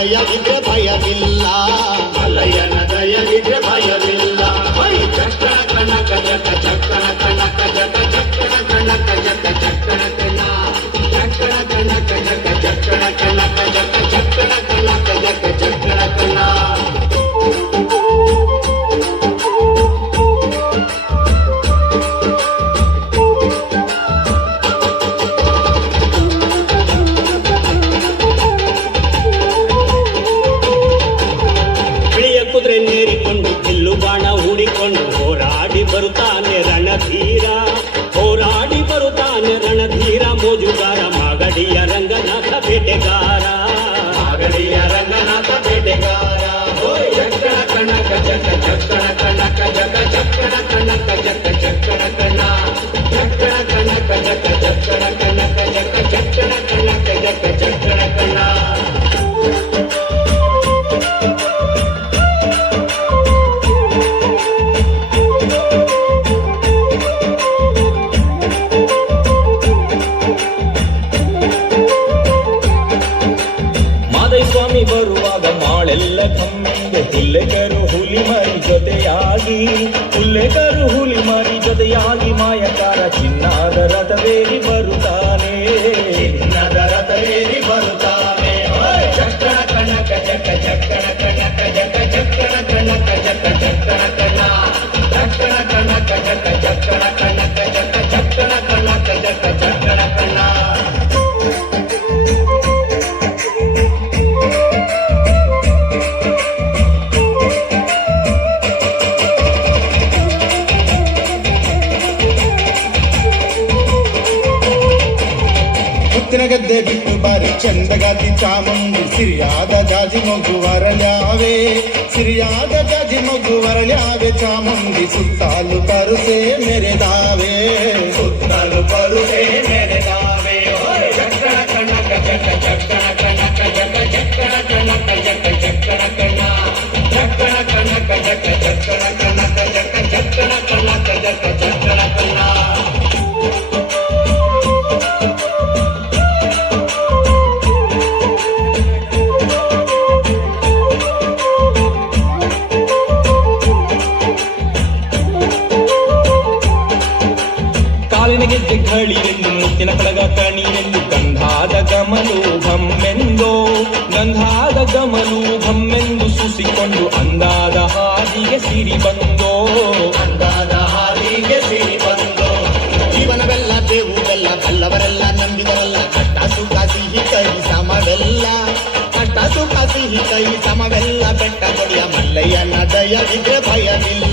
ದಯವಿದ್ರೆ ಭಯವಿಲ್ಲ, ಮಲ್ಲಯ್ಯನ ದಯವಿದ್ರೆ ಭಯವಿಲ್ಲ. ಚಕ್ಕಣ ಕಣಕ ಜಕ ಚಕ್ಕಣ ಕಣಕ ಜಕ ಚಕ್ಕಣ ಕಣಕ ಜಕ ಚಕ್ಕಣ ಕಣ ಚಕ್ಕಣ ಕಣಕ ಜಕ ಚಕ್ಕಣ ಕಣಕ ಜಕ ಚಕ್ಕಣ ಕಣಕ ಜಕ ಚಕ್ಕಣ ಕಣ. ನೇರಿಕೊಂಡು ಬಿಲ್ಲು ಬಾಣ ಹೂಡಿಕೊಂಡು ಹೋರಾಡಿ ಬರುತ್ತಾನೆ ರಣಧೀರ, ಹೋರಾಡಿ ಬರುತ್ತಾನೆ ರಣಧೀರ. ಮೋಜುಗಾರ ಮಾಗಡಿಯ ರಂಗನಾಥ ಬೇಟೆಗಾರ, ಮಾಗಡಿಯ ರಂಗನಾಥ ಬೇಟೆಗಾರ. ಚಕ್ಕಣ ಕಣಕ ಜಕ ಚಕ್ಕಣ ಕಣಕ ಜಕ ಚಕ್ಕಣ ಕಣಕ ಜಕ ಚಕ್ಕಣ ಕಣ ಚಕ್ಕಣ ಕಣಕ ಜಕ ಚಕ್ಕಣ ಕಣಕ ಜಕ ಚಕ್ಕಣ ಕಣಕ ಜಕ ಚಕ್ಕಣ ಕಣ. ಸ್ವಾಮಿ ಬರುವಾಗ ಮಾಳೆಲ್ಲ ಕಮ್ಮಿಂದೆ ಹುಲ್ಲೆಕರು ಹುಲಿ ಮರಿ ಜೊತೆಯಾಗಿ, ಹುಲ್ಲೆಕರು ಹುಲಿ ಮರಿ ಜೊತೆಯಾಗಿ ಮಾಯಕಾರ ಚಿನ್ನದ ರಥವೇರಿ ಬರುತ್ತಾನೆ, ಚಿನ್ನದ ರಥವೇರಿ ಬರುತ್ತಾನೆ. ಚಕ್ಕಣ ಕಣಕ ಜಕ ಚಕ್ಕಣ ಕಣಕ ಜಕ ಚಕ್ಕಣ ಕಣಕ ಜಕ ಚಕ್ಕಣ ಕಣ ಚಕ್ಕಣ ಕಣಕ ಜಕ ಚಕ್ಕಣ ಕಣಕ ಜಕ ಚಕ್ಕಣ ಕಣಕ ಜಕ ಚಕ್ಕಣ ಕಣ. ಗದ್ದೆ ಬಿಟ್ಟು ಬಾರಿ ಚಂದಗಾತಿ ಚಾಮುಂಡಿ, ಸಿರಿಯಾದ ಜಾಜಿ ಮಗು ವರಳ್ಯಾವೆ, ಸಿರಿಯಾದ ಜಾಜಿ ಮಗು ವರಳ್ಯಾವೆ. ಚಾಮುಂಡಿ ಸುತ್ತಾಲು ಪರುಸೆ ಮೆರೆದಾವೆ, ಸುತ್ತಲು ಪರುಸೆ ಮೆರೆದಾವೆ. ಚಕ್ಕಣ ಕಣಕ ಜಕ ಚಕ್ಕಣ ಕಣಕ ಜಕ ಚಕ್ಕಣ ಕಣಕ ಜಕ ಚಕ್ಕಣ ಕಣ ಚಕ್ಕಣ ಕಣಕ ಜಕ ಚಕ್ಕಣ ಕಣಕ ಜಕ ಚಕ್ಕಣ ಕಣಕ ಜಕ ಚಕ್ಕಣ ಕಣ. ಗೆಜ್ಜೆ ಘಳಿಯೆಂದು ಮುತ್ತಿನ ಕಳಗ ಕಣಿಯೆಂದು ಗಂಧಾದ ಗಮಲು ಘಮ್ಮೆಂದೋ, ಗಂಧಾದ ಗಮಲು ಘಮ್ಮೆಂದು ಸೂಸಿಕೊಂಡು ಅಂದಾದ ಹಾದಿಗೆ ಸಿರಿ ಬಂದೋ, ಅಂದಾದ ಹಾದಿಗೆ ಸಿರಿ ಬಂದೋ. ಜೀವನವೆಲ್ಲ ಬೇವು ಬೆಲ್ಲ, ಬಲ್ಲವರೆಲ್ಲ ನಂಬಿದರಲ್ಲ, ಕಷ್ಟ ಸುಖ ಸಿಹಿ ಕೈ ಸಮವೆಲ್ಲ, ಕಷ್ಟ ಸುಖ ಸಿಹಿ ಕೈ ಸಮವೆಲ್ಲ. ಬೆಟ್ಟ ಕೊಡಿಯ ಮಲ್ಲಯ್ಯನ ದಯವಿದ್ರೆ ಭಯವಿಲ್ಲ,